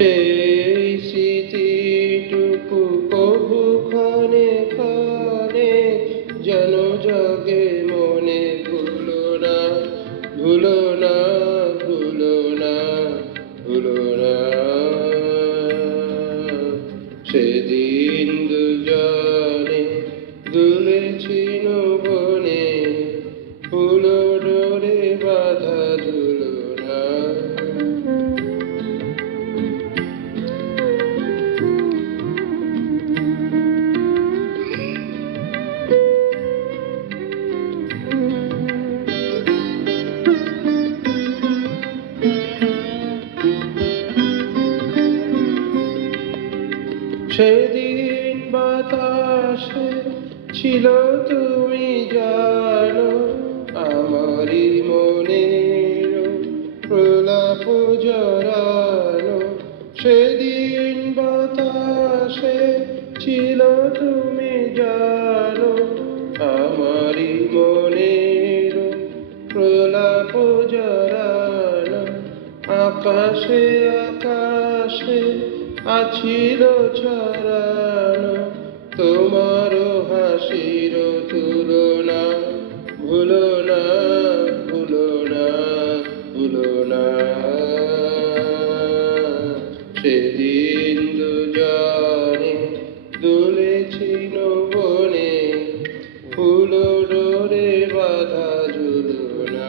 সেই স্মৃতিটুকু কভু ক্ষণে ক্ষণে যেন জাগে মনে। ভুলো না, ভুলো না, ভুলো না, ভুলো না। সেদিন দুজনে দুলেছি বনে, ফুলো ডোরে বাঁধা ঝুলনা। সেদিন বাতাসে ছিল তুমি জানো, আমারই মনের প্রলাপ জড়ানো। সেদিন বাতাসে ছিল তুমি জানো, আমারই মনের প্রলাপ জড়ানো। আকাশে আকাশে আছিল ছড়ানো তোমার হাসির তুলনা। ভুলো না, ভুলো না, ভুলো না। সেদিন দুজনে দুলেছি বনে, ফুলো ডোরে বাঁধা ঝুলনা।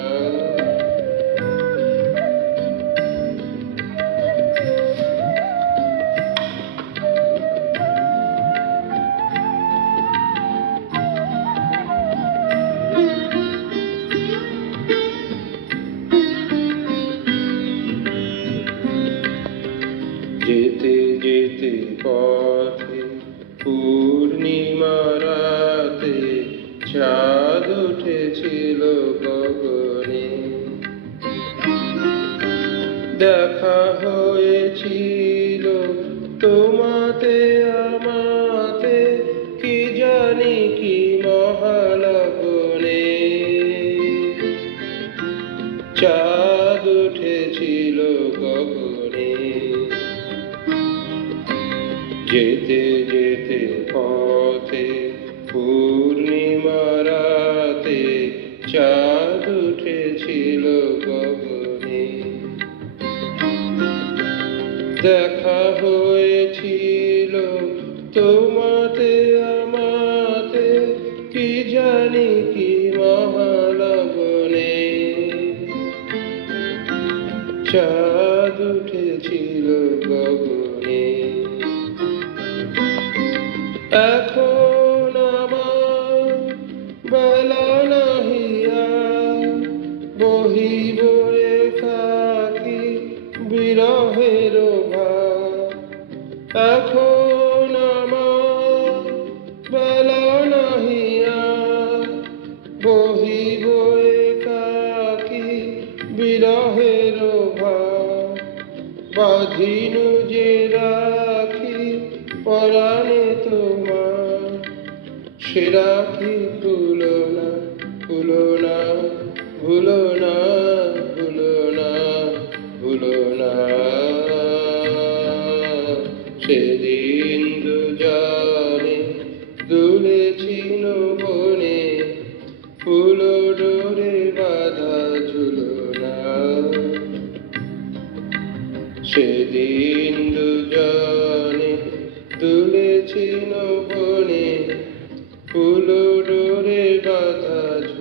যেতে যেতে পথে পূর্ণিমা রাতে চাঁদ উঠেছিল গগনে। দেখা হয়েছিল তোমাতে আমাতে, কি জানি কি মহালগনে। চাঁদ উঠেছিল গগনে। যেতে যেতে পথে পূর্ণিমা রাতে চাঁদ উঠেছিল গগনে। দেখা হয়েছিল তোমাতে আমাতে, কি জানি কি মহালগনে। চাঁদ উঠেছিল গগনে। এখন আমার বেলা নাহিয়া বহিব একাকী বিরহের ভার। এখন আমার বেলা নাহিয়া বহিব একাকী বিরহের ভার। বাঁধিনু যে রাখি পরাণে তোমার, সে রাখি ভুলো না, ভুলো না, ভুলো না, ভুলো না, ভুলো না। সেদিন দুজনে দুলেছি বনে, ফুলো ডোরে বাঁধা ঝুলনা। সেদিন দুজনে দুলেছি বনে, ফুলো ডোরে বাঁধা ঝুলনা।